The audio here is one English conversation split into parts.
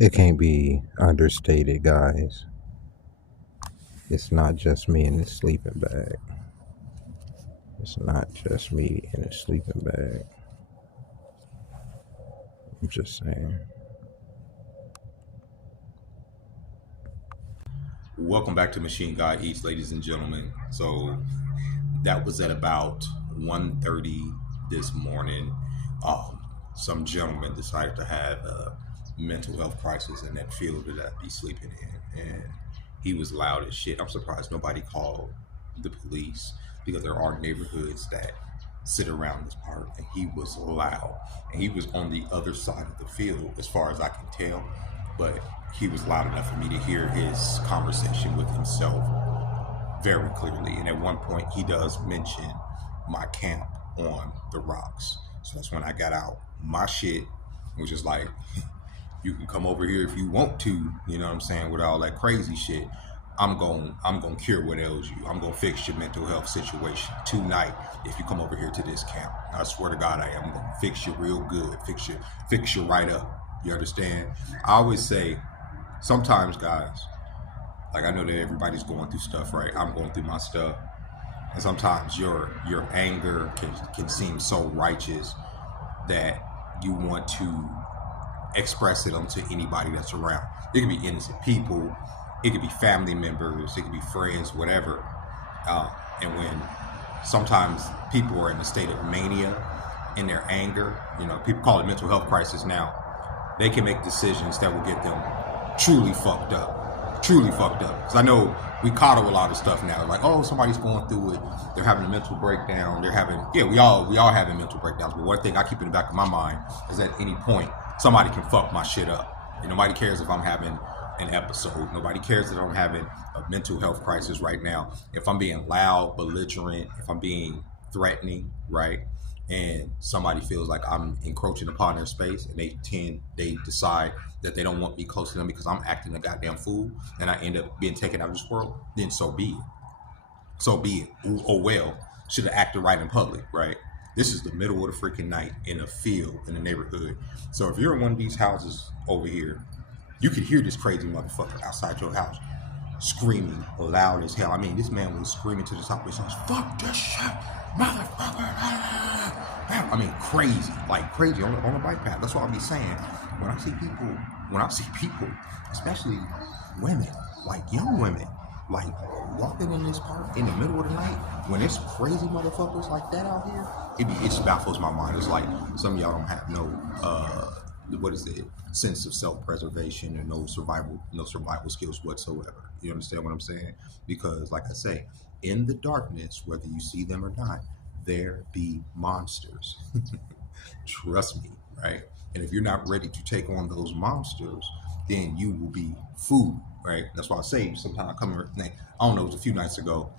It can't be understated, guys. It's not just me in this sleeping bag. It's not just me in a sleeping bag. I'm just saying. Welcome back to Machine God Eats, ladies and gentlemen. So that was at about 1:30 this morning. Um, some gentleman decided to have a mental health crisis in that field that I'd be sleeping in, and he was loud as shit. I'm surprised nobody called the police because there are neighborhoods that sit around this park, and he was loud, and he was on the other side of the field, as far as I can tell, but he was loud enough for me to hear his conversation with himself very clearly. And at one point, he does mention my camp on the rocks. So that's when I got out my shit, which is like, you can come over here if you want to, you know what I'm saying, with all that crazy shit. I'm going to cure what ails you. I'm going to fix your mental health situation tonight if you come over here to this camp. I swear to God I am. I'm going to fix you real good. Fix you right up. You understand? I always say, sometimes, guys, like, I know that everybody's going through stuff, right? I'm going through my stuff. And sometimes your anger can seem so righteous that you want to express it onto anybody that's around. It could be innocent people, it could be family members, it could be friends, whatever. And when sometimes people are in a state of mania in their anger, people call it mental health crisis now. They can make decisions that will get them truly fucked up. Truly fucked up. Because I know we coddle a lot of stuff now. Like, oh, somebody's going through it. They're having a mental breakdown. We all having mental breakdowns. But one thing I keep in the back of my mind is at any point, somebody can fuck my shit up. And nobody cares if I'm having an episode. Nobody cares that I'm having a mental health crisis right now. If I'm being loud, belligerent, if I'm being threatening, right? And somebody feels like I'm encroaching upon their space, and they decide that they don't want me close to them because I'm acting a goddamn fool, and I end up being taken out of this world, then so be it. So be it. Oh well, should have acted right in public, right? This is the middle of the freaking night in a field in a neighborhood. So if you're in one of these houses over here, you could hear this crazy motherfucker outside your house screaming loud as hell. I mean, this man was screaming to the top of his lungs, "Fuck this shit, motherfucker!" I mean, crazy, like crazy on the bike path. That's what I be saying. When I see people, especially women, like young women, like walking in this park in the middle of the night, when it's crazy motherfuckers like that out here, it just baffles my mind. It's like some of y'all don't have no what is it, sense of self-preservation and no survival skills whatsoever. You understand what I'm saying? Because, like I say, in the darkness, whether you see them or not, there be monsters. Trust me, right? And if you're not ready to take on those monsters, then you will be food, right? That's why I say sometimes I come here. I don't know. It was a few nights ago.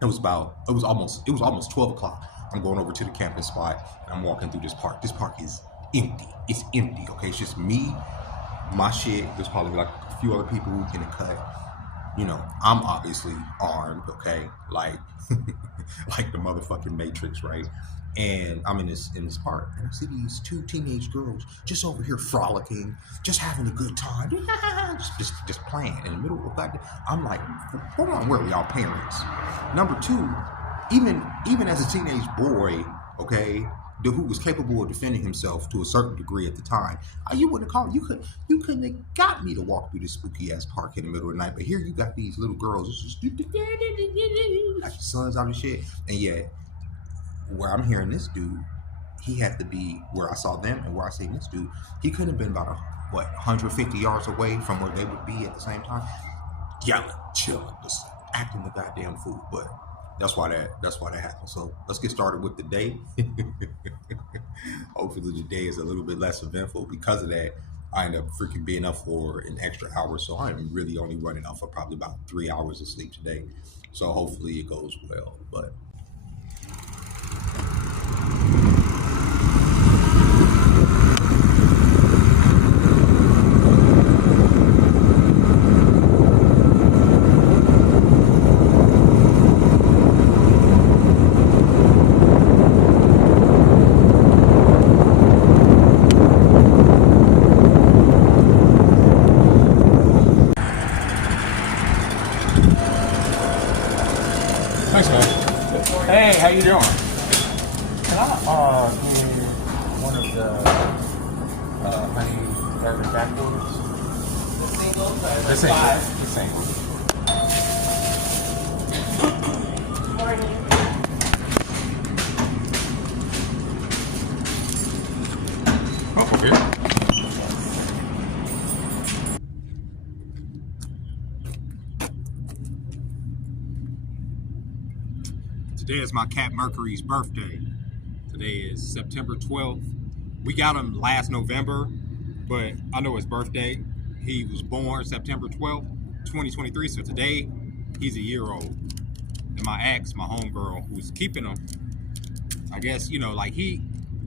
It was almost 12 o'clock. I'm going over to the camping spot, and I'm walking through this park. This park is empty. It's empty. Okay, it's just me, my shit. There's probably like a few other people in the cut. I'm obviously armed, okay, like like the motherfucking Matrix, right? And I'm in this park, and I see these two teenage girls just over here frolicking, just having a good time, just playing in the middle of that. I'm like, hold on, where are y'all parents? Number two, even as a teenage boy, okay, who was capable of defending himself to a certain degree at the time, you wouldn't call you couldn't have got me to walk through this spooky ass park in the middle of the night. But here you got these little girls, just like your sons out of shit, and yet where I'm hearing this dude, he had to be where I saw them, and where I seen this dude, he could have been about 150 yards away from where they would be at the same time, yelling, chilling, just acting the goddamn fool. But that's why that happened. So let's get started with the day. Hopefully the day is a little bit less eventful. Because of that, I end up freaking being up for an extra hour. So I'm really only running off for probably about 3 hours of sleep today. So hopefully it goes well. But how you doing? Can I get one of the honey bourbon backwaters? The single. Oh, okay. Today is my cat Mercury's birthday. Today is September 12th. We got him last November, but I know his birthday. He was born September 12th, 2023. So today, he's a year old. And my ex, my homegirl, who's keeping him, I guess,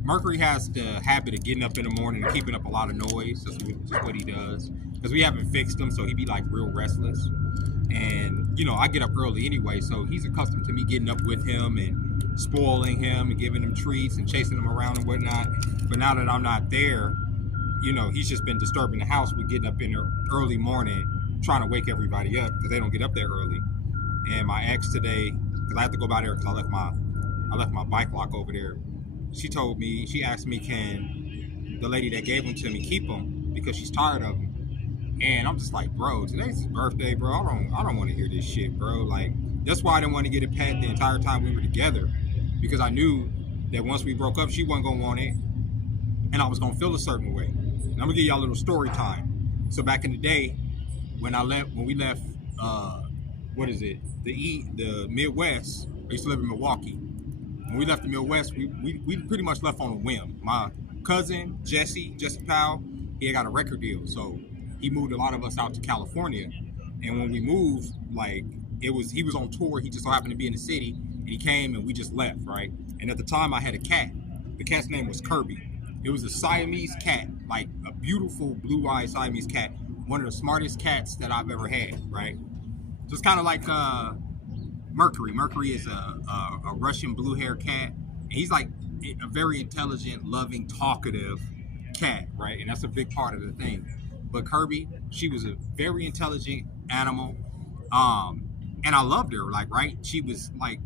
Mercury has the habit of getting up in the morning and keeping up a lot of noise. That's just what he does. Because we haven't fixed him, so he'd be like real restless. And, I get up early anyway, so he's accustomed to me getting up with him and spoiling him and giving him treats and chasing him around and whatnot. But now that I'm not there, he's just been disturbing the house with getting up in the early morning, trying to wake everybody up because they don't get up there early. And my ex today, because I have to go by there because I left my bike lock over there. She asked me, can the lady that gave him to me keep him because she's tired of him. And I'm just like, bro, today's his birthday, bro. I don't want to hear this shit, bro. Like, that's why I didn't want to get a pet the entire time we were together, because I knew that once we broke up, she wasn't gonna want it, and I was gonna feel a certain way. And I'm gonna give y'all a little story time. So back in the day, when we left, the Midwest. I used to live in Milwaukee. When we left the Midwest, we pretty much left on a whim. My cousin Jesse Powell, he had got a record deal, so he moved a lot of us out to California. And when we moved, he was on tour. He just so happened to be in the city, and he came, and we just left, right? And at the time, I had a cat. The cat's name was Kirby. It was a Siamese cat, like a beautiful blue-eyed Siamese cat, one of the smartest cats that I've ever had, right? Just kind of like Mercury. Mercury is a Russian blue-hair cat, and he's like a very intelligent, loving, talkative cat, right? And that's a big part of the thing. But Kirby, she was a very intelligent animal, and I loved her. Like, right? She was like,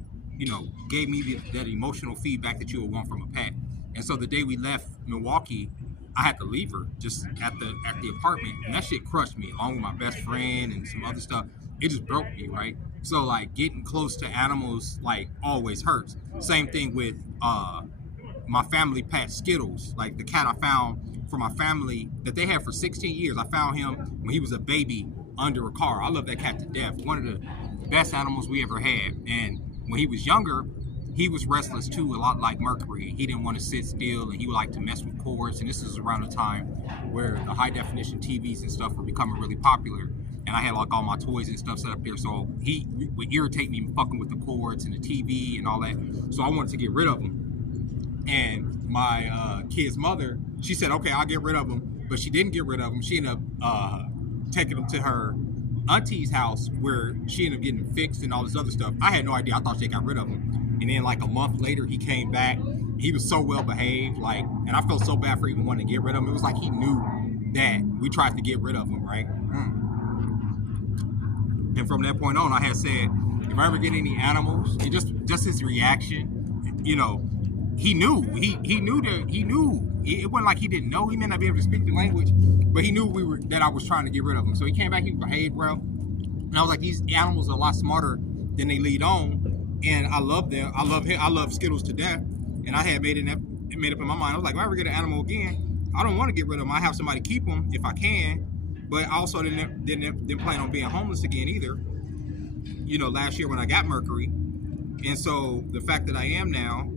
gave me that emotional feedback that you would want from a pet. And so the day we left Milwaukee, I had to leave her just at the apartment, and that shit crushed me, along with my best friend and some other stuff. It just broke me, right? So like getting close to animals always hurts. Same thing with my family pet Skittles, like the cat I found for my family that they had for 16 years. I found him when he was a baby under a car. I love that cat to death. One of the best animals we ever had. And when he was younger, he was restless too, a lot like Mercury. He didn't want to sit still, and he would like to mess with cords. And this is around the time where the high definition TVs and stuff were becoming really popular. And I had like all my toys and stuff set up there, so he would irritate me fucking with the cords and the TV and all that. So I wanted to get rid of him. And my kid's mother, she said, okay, I'll get rid of him. But she didn't get rid of him. She ended up taking him to her auntie's house, where she ended up getting him fixed and all this other stuff. I had no idea. I thought they got rid of him. And then like a month later, he came back. He was so well behaved, and I felt so bad for even wanting to get rid of him. It was like he knew that we tried to get rid of him, right? And from that point on, I had said, if I ever get any animals, just his reaction, he knew. He knew. It wasn't like he didn't know. He may not be able to speak the language, but he knew that I was trying to get rid of him. So he came back, he behaved well. And I was like, these animals are a lot smarter than they lead on. And I love them. I love him. I love Skittles to death. And I had made up in my mind. I was like, if I ever get an animal again, I don't want to get rid of them. I have somebody keep them if I can. But I also didn't plan on being homeless again either. Last year when I got Mercury. And so the fact that I am now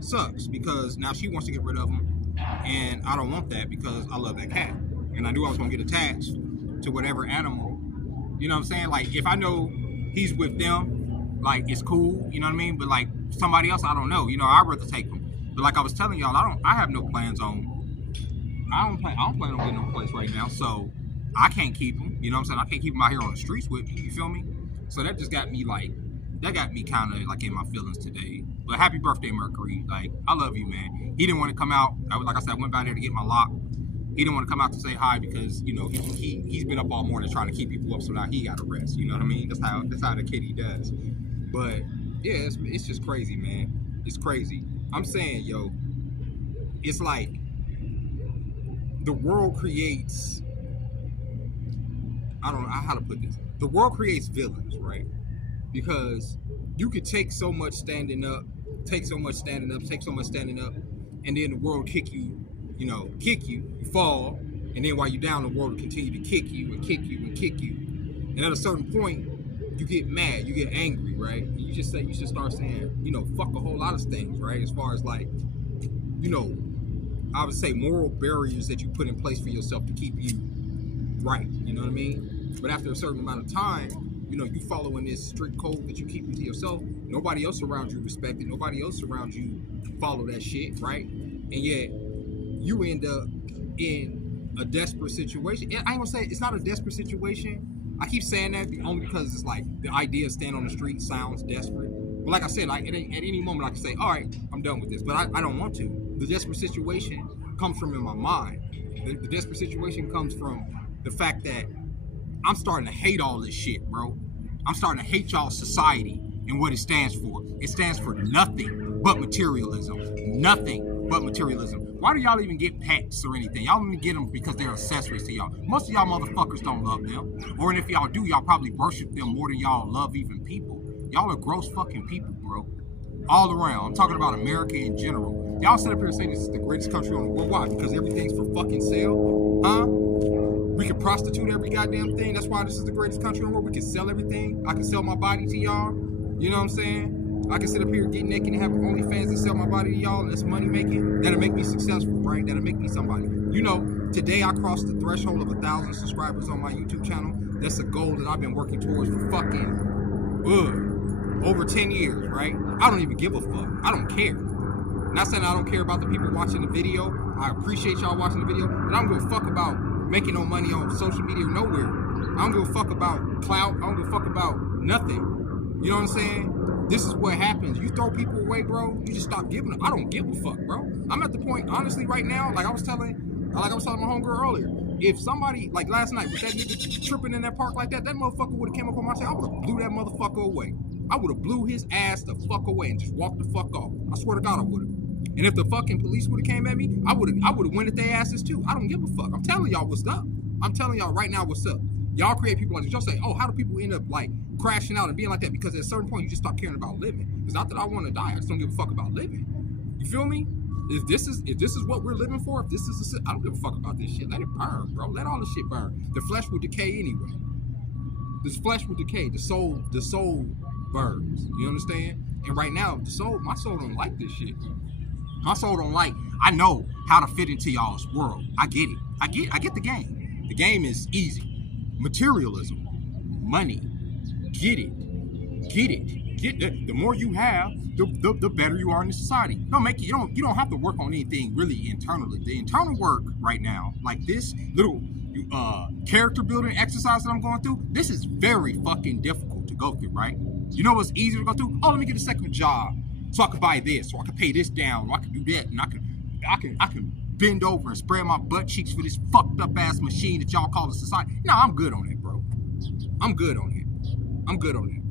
sucks, because now she wants to get rid of him, and I don't want that because I love that cat, and I knew I was going to get attached to whatever animal. You know what I'm saying? Like, if I know he's with them, it's cool, you know what I mean? But somebody else, I don't know. I'd rather take him. But like I was telling y'all, I have no plans on. I don't plan on getting no place right now, so I can't keep him. You know what I'm saying? I can't keep him out here on the streets with me. You feel me? So that just got me kind of in my feelings today. But happy birthday, Mercury. I love you, man. He didn't want to come out. Like I said, I went by there to get my lock. He didn't want to come out to say hi because, he's been up all morning trying to keep people up, so now he got to rest. You know what I mean? That's how the kitty does. But Yeah, it's just crazy, man. It's crazy. I'm saying, yo, it's like the world creates. I don't know how to put this. The world creates villains, right? Because you could take so much standing up, take so much standing up, and then the world kick you, you fall, and then while you're down, the world will continue to kick you and kick you and kick you. And at a certain point, you get mad, you get angry, right? And you should start saying, fuck a whole lot of things, right? As far as like, I would say moral barriers that you put in place for yourself to keep you right. You know what I mean? But after a certain amount of time, you following this strict code that you keep to yourself. Nobody else around you respect it. Nobody else around you follow that shit, right? And yet you end up in a desperate situation. And I ain't gonna say it's not a desperate situation. I keep saying that only because it's like the idea of standing on the street sounds desperate. But like I said, like at any moment I can say, all right, I'm done with this. But I don't want to. The desperate situation comes from in my mind. The desperate situation comes from the fact that I'm starting to hate all this shit, bro. I'm starting to hate y'all society and what it stands for. It stands for nothing but materialism. Nothing but materialism. Why do y'all even get pets or anything? Y'all only get them because they're accessories to y'all. Most of y'all motherfuckers don't love them. Or if y'all do, y'all probably worship them more than y'all love even people. Y'all are gross fucking people, bro. All around. I'm talking about America in general. Y'all sit up here and say this is the greatest country on the world. Why? Because everything's for fucking sale? Huh? We can prostitute every goddamn thing. That's why this is the greatest country in the world. We can sell everything. I can sell my body to y'all. You know what I'm saying? I can sit up here, get naked, and have OnlyFans and sell my body to y'all. And that's money making. That'll make me successful, right? That'll make me somebody. Today I crossed the threshold of 1,000 subscribers on my YouTube channel. That's a goal that I've been working towards for fucking over 10 years, right? I don't even give a fuck. I don't care. Not saying I don't care about the people watching the video. I appreciate y'all watching the video, but I don't give a fuck about making no money on social media or nowhere. I don't give a fuck about clout. I don't give a fuck about nothing. You know what I'm saying? This is what happens. You throw people away, bro. You just stop giving them. I don't give a fuck, bro. I'm at the point, honestly, right now, like I was telling my homegirl earlier. If somebody, like last night, with that nigga tripping in that park like that motherfucker would have came up on my side, I would have blew that motherfucker away. I would have blew his ass the fuck away and just walked the fuck off. I swear to God, I would have. And if the fucking police would have came at me, I would have went at their asses too. I don't give a fuck. I'm telling y'all what's up. I'm telling y'all right now what's up. Y'all create people like this. Y'all say, oh, how do people end up like crashing out and being like that? Because at a certain point, you just stop caring about living. It's not that I want to die. I just don't give a fuck about living. You feel me? If this is what we're living for, if this is I don't give a fuck about this shit. Let it burn, bro. Let all the shit burn. The flesh will decay anyway. This flesh will decay. The soul burns. You understand? And right now, my soul don't like this shit. My soul don't like. I know how to fit into y'all's world. I get it. I get the game. The game is easy. Materialism, money. Get it. The more you have, the better you are in the society. You don't have to work on anything really internally. The internal work right now, like this little character building exercise that I'm going through, this is very fucking difficult to go through, right? You know what's easier to go through? Oh, let me get a second job so I can buy this, so I can pay this down, or I can do that, and I can bend over and spread my butt cheeks for this fucked up ass machine that y'all call a society. No, I'm good on it, bro. I'm good on it.